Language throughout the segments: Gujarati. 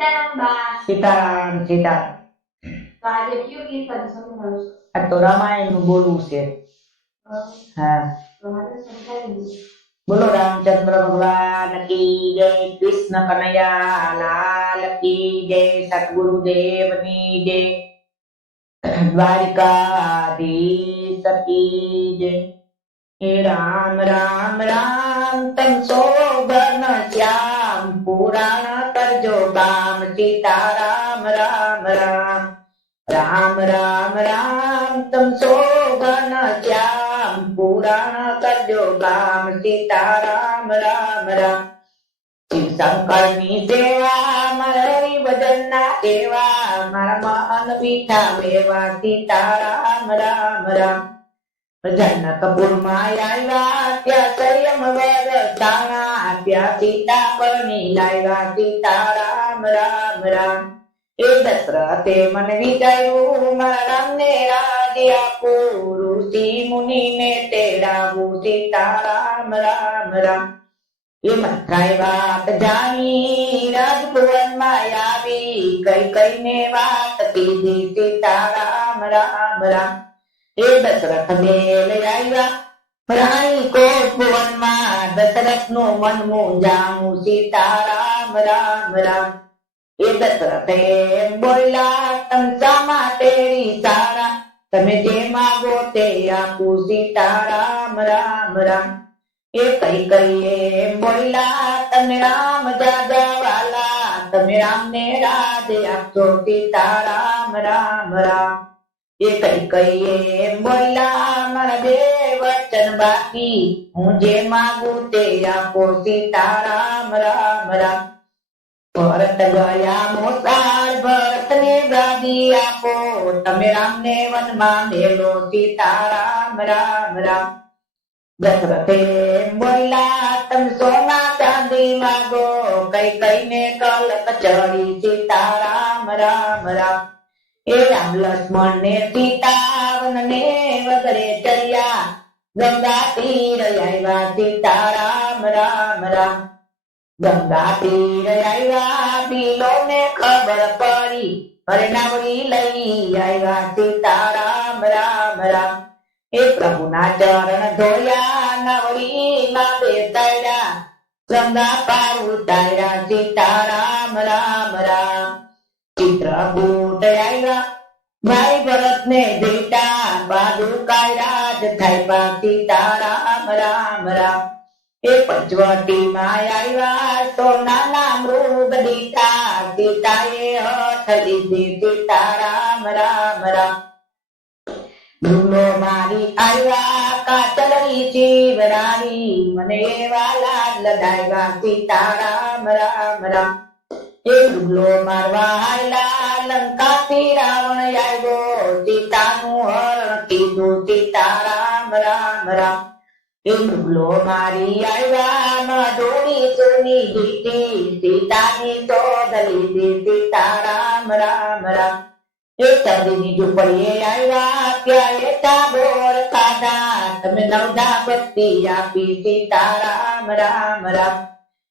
સીતારામ સીતારામ. તો આજે કયું કીર્તન સંભળાવશો? આ તો રામાયણ નું બોલવું છે. હા, તો મને સમજાવી દો. બોલો રામચંદ્ર ભગવાન કી જય, કૃષ્ણ કનૈયા લાલ કી જય, સતગુરુદેવ ની જય, દ્વારિકાધીશ કી જય. હે રામ રામ રામ તમ શોભન શ્યામ, પુરાણ કરજો કામ, સીતારામ રામ રામ. રામ રામ રામ તમ શોભન શ્યામ, પુરાણ કરજો કામ, સીતારામ રામ રામ. શિવ શંકર ની સેવા, મારા હરિભજન ના સેવા, મારા મન મીઠા મેવા, સીતારામ રામ રામ. જનકપુર માં આવ્યા ત્યાં સંયમ વરસાણા, ત્યાં સીતાપરની લાવ્યા, સીતારામ રામ રામ. એ દશરથે મને વિચાર્યું, મારા રામ ને રાજ્ય આપું, ઋષિ મુનિ ને તેડાવું, સીતારામ રામ રામ. એ મથરાઈ વાત જાણી, રાજભુવન માં આવી, કઈ કઈ ને વાત કીધી, સીતારામ રામ રામ. એ દશરથ મેલ આવ્યા રાણી કોટ ભુવન માં, દશરથ નું મન મૂંઝાણું, સીતારામ રામ રામ. એ દશરથે બોલ્યા, તમ શા માટે સારા, તમે જે માગો તે આપું, સીતારામ રામ રામ. એ કઈ કઈ બોલ્યા, તમે રામ જાદા વાલા, તમે રામ ને રાજ આપશો, સીતારામ રામ રામ. એ કઈ કઈ બોલ્યા, મારા બે વચન બાકી, હું જે માગું તે આપો, સીતારામ રામ રામ. ભરત ગયા મોસાળ, ભરત ને ગાદી આપો, તમે રામ ને વનમાં મેલો, સીતારામ રામ રામ. દશરથે બોલ્યા, તમે સોના ચાંદી માગો, કઈ કઈ ને કલ કચડી, સીતારામ રામ રામ. એ રામ લક્ષ્મણ ને સીતા વન ને વગરે ચર્યા, ગંગા તીર આવ્યા, સીતારામ રામ રામ. ગંગા તીર આવ્યા, ભીલો ને ખબર પડી, હરનાવળી લઈ આવ્યા, સીતારામ રામ રામ. એ પ્રભુના ચરણ ધોયા, નવળી માં બેસાડ્યા, ગંગા પાર ઉતાર્યા, સીતારામ રામ રામ. ચિત્રકૂટ આવ્યા, ભાઈ ભરત ને ભેટા, પાદુકા રાજ થાય, સીતારામ રામ રામ. એ પંચવટી માં આવ્યા, સોનાના મૃગ દીઠા, સીતાએ હઠ લીધી, સીતારામ રામ રામ. ભૂલો મારી આવ્યા, કાચલની ચીવડાવી, મને એવા લાડ લડાવ્યા, સીતારામ રામ રામ. એ ભૂલો મારવા આયલા, લંકાથી રાવણ આવ્યો, સીતાનું હરણ કીધું, સીતારામ રામ રામ. એ ભૂલો મારી આવ્યા, મઢોળી સોની જીતી, સીતાની શોધ લીધી, સીતારામ રામ રામ. એ ચાંદીની ઝૂંપડીએ આવ્યા, ત્યાં એટા બોર ખાધા, તમે નવધા ભક્તિ આપી, સીતારામ રામ રામ.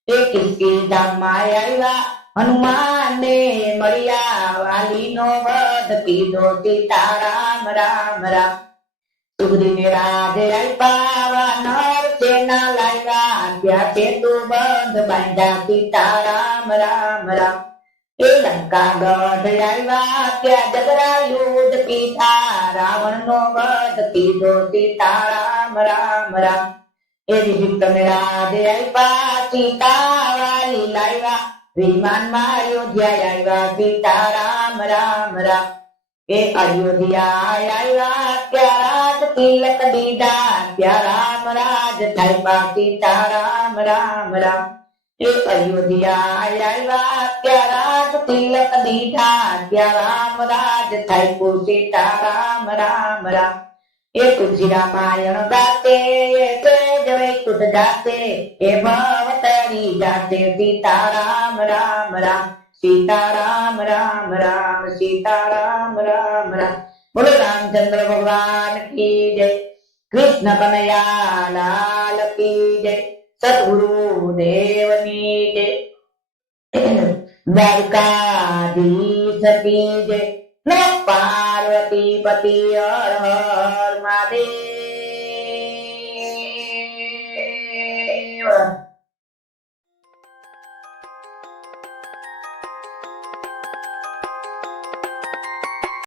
એ કિસકી ધામમાં આવ્યા, હનુમાન ને મળ્યા, વાલી નો વધ કીધો, સીતારામ રામ રામ. સુગ્રી ને રાધે આપ્યા, નર સેના લાવ્યા, ત્યાં સેતુ બંધ બાંધ્યા, સીતારામ રામ રામ. એ લંકા ગઢ આવ્યા, ત્યાં જગરા યુદ્ધ કીધા, રાવણ નો વધ કીધો, સીતારામ રામ રામ. એ વિજિત ને રાધે આપ્યા, સીતા વાળી લાવ્યા, વિમાન માં અયોધ્યા આવ્યા, સીતારામ રામ રામ. એ અયોધ્યા આવ્યા, ત્યાં રાજ તિલક દીધા, ત્યાં રામ રાજ થાય, સીતારામ રામ રામ. એ અયોધ્યા આવ્યા, ત્યાં રાજ તિલક દીધા, ત્યાં રામ રાજ થાય, સીતારામ રામ રામ. એ તુલસી રામાયણ ગાતે, એ વૈકુંઠ જાતે, એ ભવતરી જાતે, સીતારામ રામ રામ. સીતારામ રામ રામ, સીતારામ રામ રામ. બોલો રામચંદ્ર ભગવાન કી જય, કૃષ્ણ કનૈયા લાલ કી જય, સદગુરુ દેવની જય. દ્વારકાધીશ કી જય. નમઃ પાર્વતી પતિ હર હર મહાદેવ.